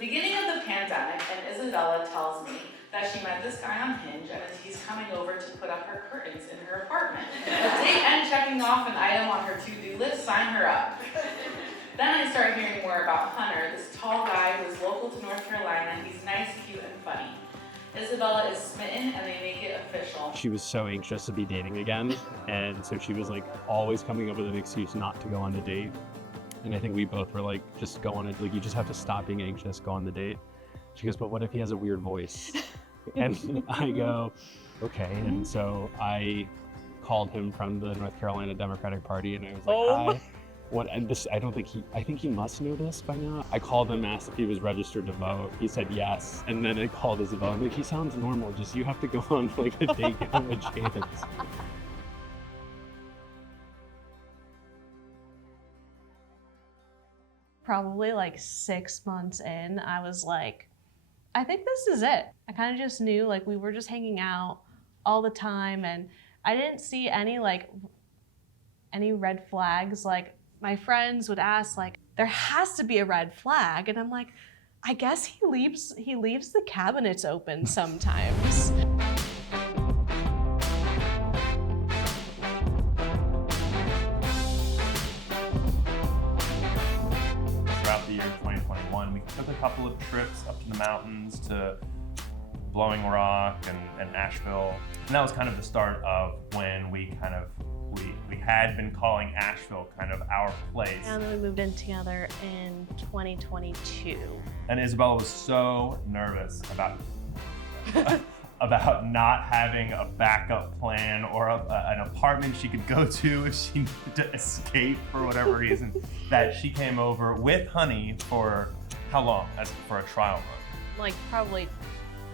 beginning of the pandemic, and Isabella tells me that she met this guy on Hinge and he's coming over to put up her curtains in her apartment. A date and checking off an item on her to-do list, sign her up. Then I start hearing more about Hunter, this tall guy who is local to North Carolina. He's nice, cute, and funny. Isabella is smitten and they make it official. She was so anxious to be dating again, and so she was like always coming up with an excuse not to go on the date. And I think we both were like, just go on it, like you just have to stop being anxious, go on the date. She goes, but what if he has a weird voice? And I go, okay. And so I called him from the North Carolina Democratic Party and I was like, hi. What, and this, I think he must know this by now. I called him, asked if he was registered to vote. He said yes. And then I called Isabella. I'm like, he sounds normal. Just, you have to go on like a date, give him a chance. Probably like 6 months in, I was like, I think this is it. I kind of just knew like we were just hanging out all the time and I didn't see any red flags. Like my friends would ask like, there has to be a red flag. And I'm like, I guess he leaves the cabinets open sometimes. Throughout the year 2021, we took a couple of trips up to the mountains to Blowing Rock and Asheville. And that was kind of the start of when we had been calling Asheville kind of our place. And then we moved in together in 2022. And Isabella was so nervous about not having a backup plan or an apartment she could go to if she needed to escape for whatever reason, that she came over with Honey for how long? For a trial month? Like probably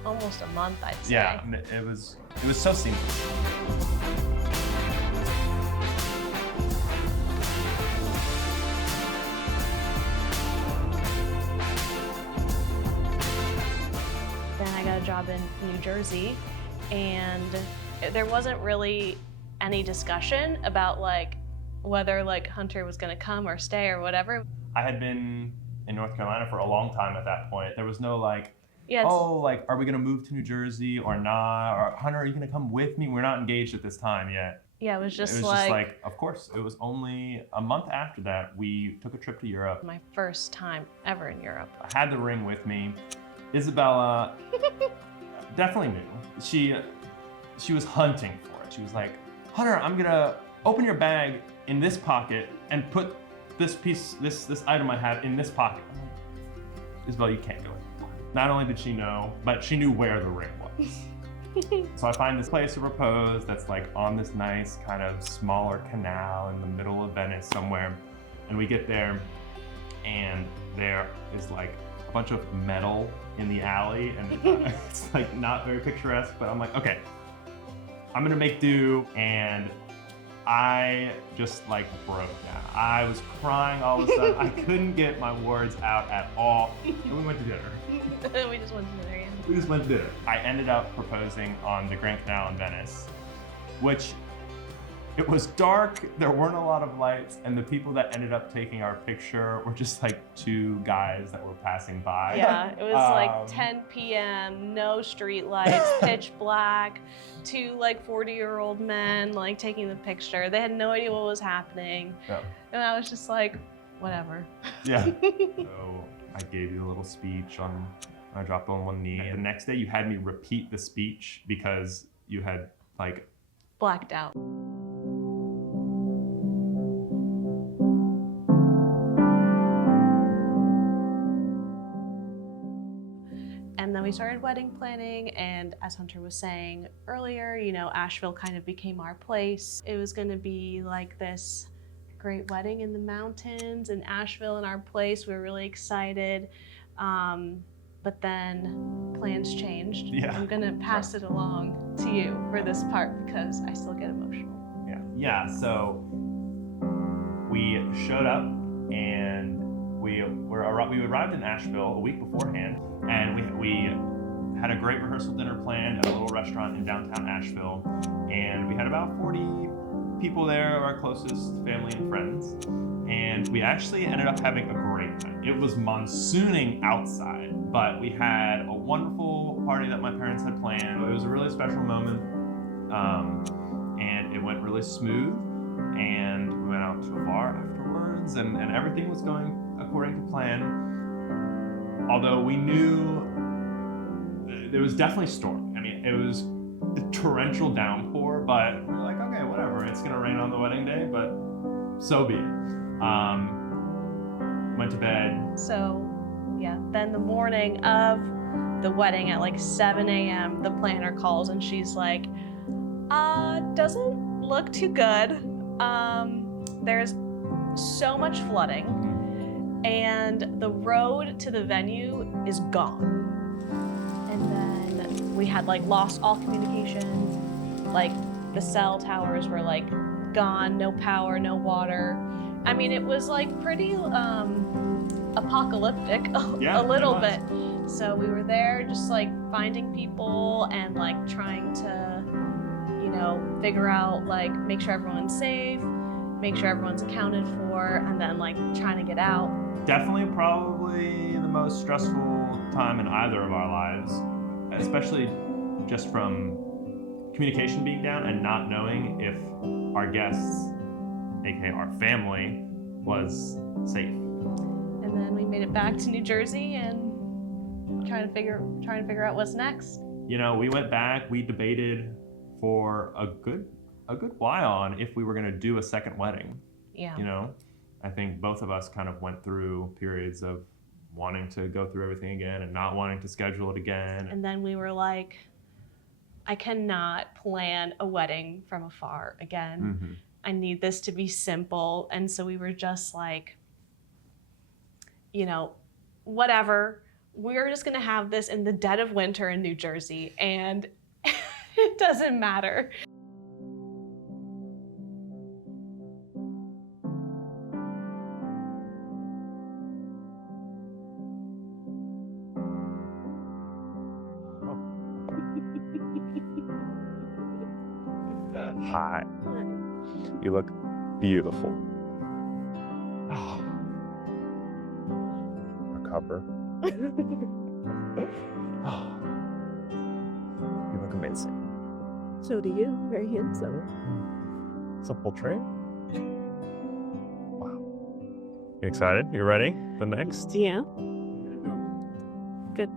almost a month, I'd say. Yeah, it was so seamless. Then I got a job in New Jersey, and there wasn't really any discussion about like whether like Hunter was gonna come or stay or whatever. I had been in North Carolina for a long time at that point. There was no like, yeah, oh, like, are we gonna move to New Jersey or not? Or Hunter, are you gonna come with me? We're not engaged at this time yet. Yeah, it was just like, of course. It was only a month after that, we took a trip to Europe. My first time ever in Europe. I had the ring with me. Isabella definitely knew. She was hunting for it. She was like, Hunter, I'm gonna open your bag in this pocket and put this item I have in this pocket. I'm like, Isabella, you can't do it. Not only did she know, but she knew where the ring was. So I find this place to propose that's like on this nice kind of smaller canal in the middle of Venice somewhere. And we get there and there is like a bunch of metal in the alley and it's like not very picturesque, but I'm like, okay, I'm gonna make do. And I just like broke down. I was crying all of a sudden. I couldn't get my words out at all. And we went to dinner. We just went to dinner, yeah. We just went to dinner. I ended up proposing on the Grand Canal in Venice, which it was dark, there weren't a lot of lights, and the people that ended up taking our picture were just like two guys that were passing by. Yeah, it was like 10 p.m., no street lights, pitch black, two like 40-year-old men like taking the picture. They had no idea what was happening. Yeah. And I was just like, whatever. Yeah. So I gave you a little speech I dropped on one knee. The next day you had me repeat the speech because you had like blacked out. And then we started wedding planning, and as Hunter was saying earlier, you know, Asheville kind of became our place. It was gonna be like this great wedding in the mountains in Asheville in our place. We were really excited. But then plans changed. Yeah. I'm gonna pass it along to you for this part because I still get emotional. Yeah, so we showed up and we arrived in Asheville a week beforehand, and we had a great rehearsal dinner planned at a little restaurant in downtown Asheville, and we had about 40 people there, our closest family and friends, and we actually ended up having a great wedding night. It was monsooning outside, but we had a wonderful party that my parents had planned. It was a really special moment, and it went really smooth. And we went out to a bar afterwards, and everything was going according to plan. Although we knew there was definitely storm. I mean, it was a torrential downpour, but we were like, okay, whatever. It's gonna rain on the wedding day, but so be it. Went to bed. So, yeah, then the morning of the wedding at like 7 a.m., the planner calls and she's like, doesn't look too good. There's so much flooding and the road to the venue is gone. And then we had like lost all communication. Like the cell towers were like gone, no power, no water. I mean, it was like pretty apocalyptic a little bit. So we were there just like finding people and like trying to, you know, figure out like make sure everyone's safe, make sure everyone's accounted for, and then like trying to get out. Definitely probably the most stressful time in either of our lives, especially just from communication being down and not knowing if our guests, aka our family, was safe. And then we made it back to New Jersey and trying to figure out what's next. You know, we went back, we debated for a good while on if we were gonna do a second wedding. Yeah. You know, I think both of us kind of went through periods of wanting to go through everything again and not wanting to schedule it again. And then we were like, I cannot plan a wedding from afar again. Mm-hmm. I need this to be simple. And so we were just like, you know, whatever. We're just gonna have this in the dead of winter in New Jersey and it doesn't matter. Hi. You look beautiful. Recover. You look amazing. So do you. Very handsome. It's a full tray. Wow. You excited? You ready? The next? Yeah. Good.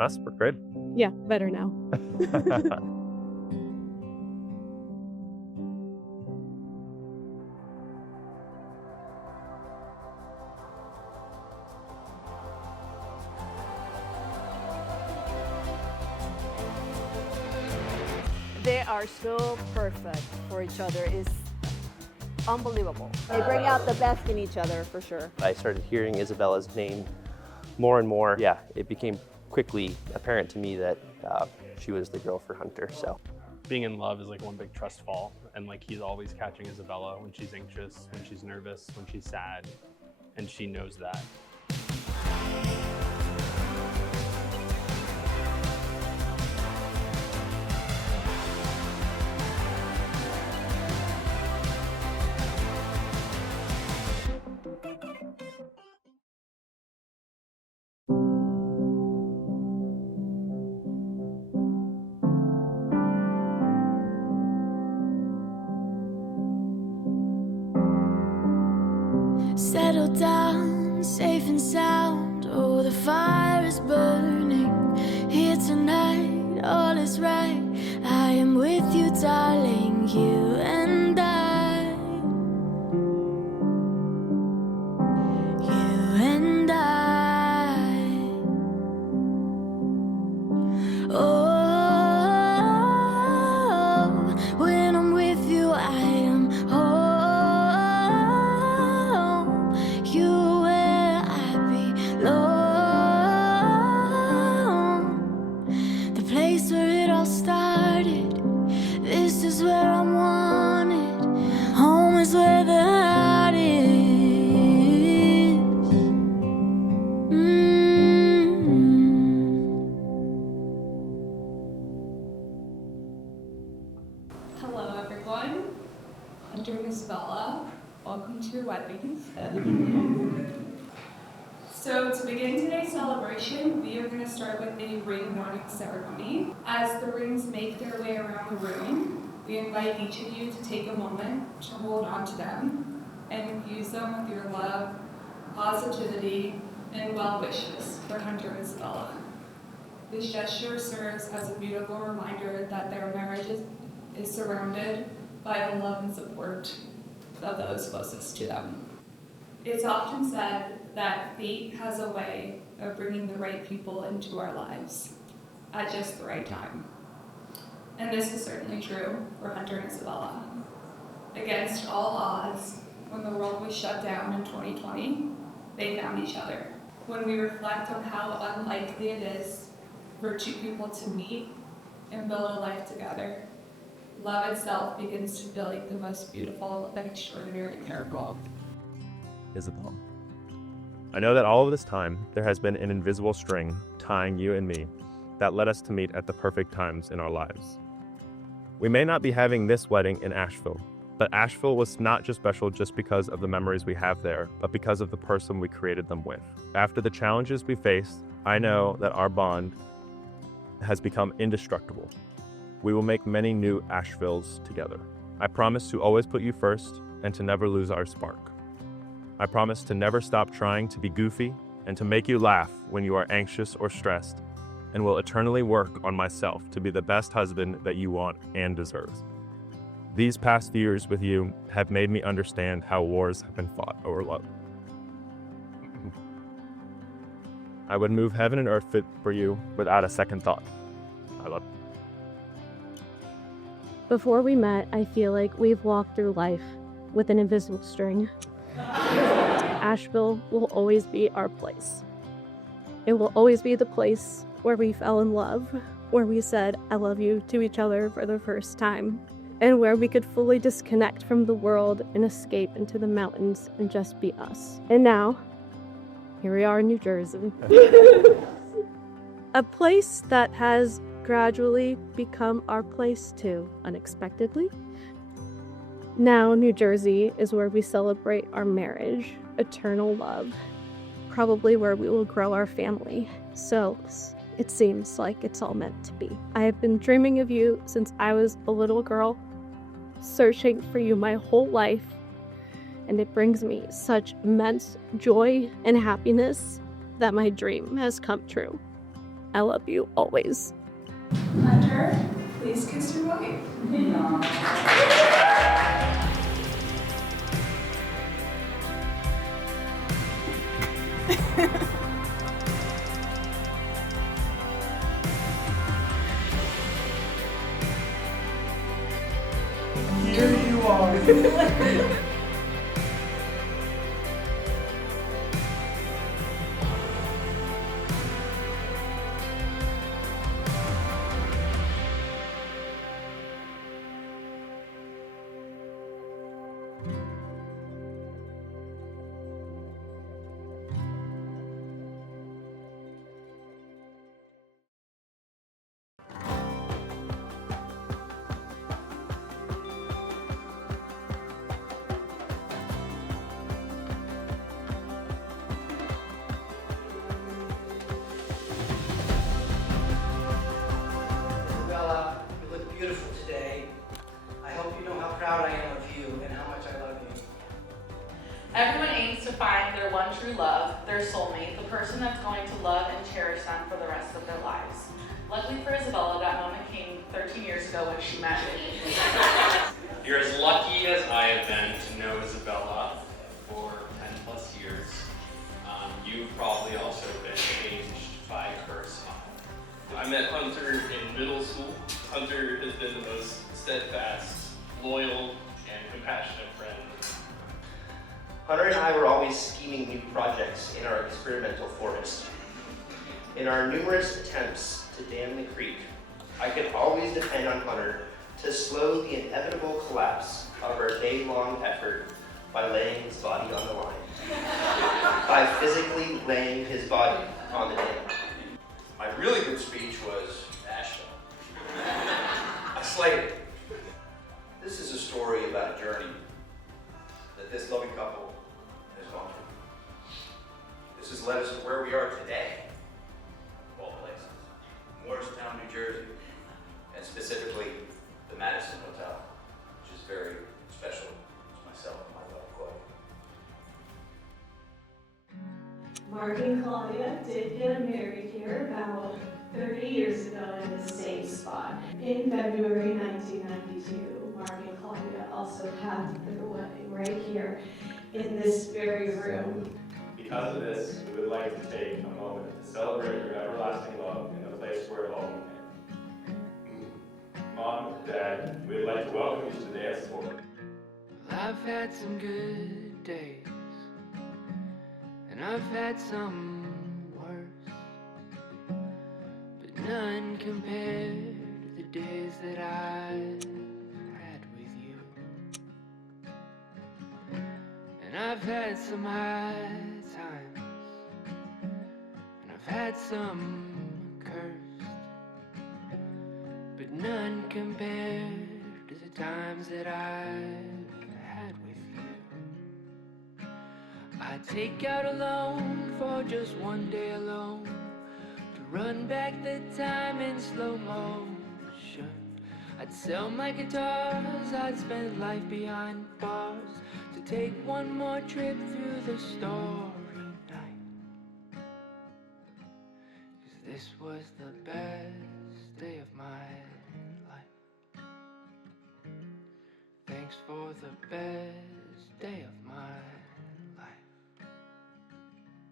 Us? We're good. Yeah, better now. They are so perfect for each other. It's unbelievable. They bring out the best in each other for sure. I started hearing Isabella's name more and more. Yeah, it became quickly apparent to me that she was the girl for Hunter. So Being in love is like one big trust fall, and like he's always catching Isabella when she's anxious, when she's nervous, when she's sad, and she knows that. Settle down, safe and sound. Oh, the fire is burning here tonight. All is right. I am with you, darling. You and I. You and I. Oh, when I'm with you, I am home. You where I belong. to start with a ring morning ceremony. As the rings make their way around the room, we invite each of you to take a moment to hold on to them and infuse them with your love, positivity, and well wishes for Hunter and Isabella. This gesture serves as a beautiful reminder that their marriage is surrounded by the love and support of those closest to them. It's often said that fate has a way of bringing the right people into our lives at just the right time. And this is certainly true for Hunter and Isabella. Against all odds, when the world was shut down in 2020, they found each other. When we reflect on how unlikely it is for two people to meet and build a life together, love itself begins to feel like the most beautiful and extraordinary miracle. Isabella. I know that all of this time, there has been an invisible string tying you and me that led us to meet at the perfect times in our lives. We may not be having this wedding in Asheville, but Asheville was not just special just because of the memories we have there, but because of the person we created them with. After the challenges we faced, I know that our bond has become indestructible. We will make many new Asheville's together. I promise to always put you first and to never lose our spark. I promise to never stop trying to be goofy and to make you laugh when you are anxious or stressed, and will eternally work on myself to be the best husband that you want and deserve. These past years with you have made me understand how wars have been fought over love. I would move heaven and earth for you without a second thought. I love you. Before we met, I feel like we've walked through life with an invisible string. Asheville will always be our place. It will always be the place where we fell in love, where we said, I love you to each other for the first time, and where we could fully disconnect from the world and escape into the mountains and just be us. And now, here we are in New Jersey. A place that has gradually become our place too, unexpectedly. Now, New Jersey is where we celebrate our marriage, eternal love, probably where we will grow our family. So, it seems like it's all meant to be. I have been dreaming of you since I was a little girl, searching for you my whole life, and it brings me such immense joy and happiness that my dream has come true. I love you always. Hunter, please kiss your wife. Here you are. Isabella, you look beautiful today. I hope you know how proud I am of you and how much I love you. Everyone aims to find their one true love, their soulmate, the person that's going to love and cherish them for the rest of their lives. Luckily for Isabella, that moment came 13 years ago when she met me. You're as lucky as I have been to know Isabella for 10 plus years. You've probably also been changed by her smile. I met Hunter in middle school. Hunter has been the most steadfast, loyal, and compassionate friend. Hunter and I were always scheming new projects in our experimental forest. In our numerous attempts to dam the creek, I could always depend on Hunter to slow the inevitable collapse of our day-long effort by laying his body on the line. By physically laying his body on the dam. My really good speech was Asheville. I slayed it. This is a story about a journey that this loving couple has gone through. This has led us to where we are today. Well, Claudia did get married here about 30 years ago in the same spot. In February 1992, Mark and Claudia also had their wedding right here in this very room. Because of this, we would like to take a moment to celebrate your everlasting love in the place where it all began. Mom, Dad, we'd like to welcome you to the dance floor. I've had some good days, and I've had some worse, but none compared to the days that I've had with you. And I've had some high times, and I've had some cursed, but none compared to the times that I've had with you. I'd take out a loan for just one day alone, to run back the time in slow motion. I'd sell my guitars, I'd spend life behind bars, to take one more trip through the story night. 'Cause this was the best day of my life. Thanks for the best day of my life.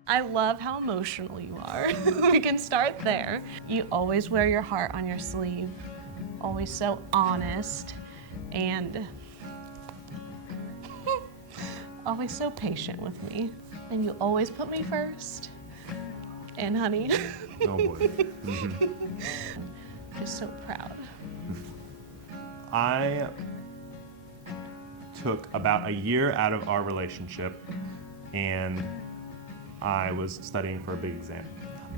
I love how emotional you are. We can start there. You always wear your heart on your sleeve, always so honest, and always so patient with me. And you always put me first. And honey. Oh boy. Just so proud. I took about a year out of our relationship, and I was studying for a big exam.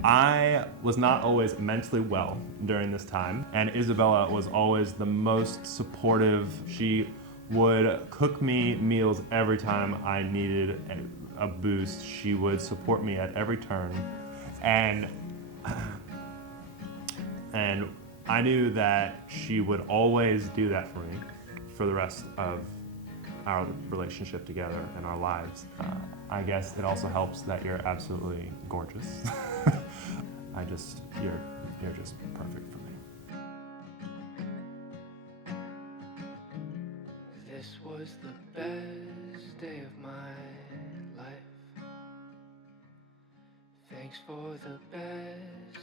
I was not always mentally well during this time, and Isabella was always the most supportive. She would cook me meals every time I needed a boost. She would support me at every turn, and I knew that she would always do that for me for the rest of our relationship together and our lives. I guess it also helps that you're absolutely gorgeous. You're just perfect for me. This was the best day of my life. Thanks for the best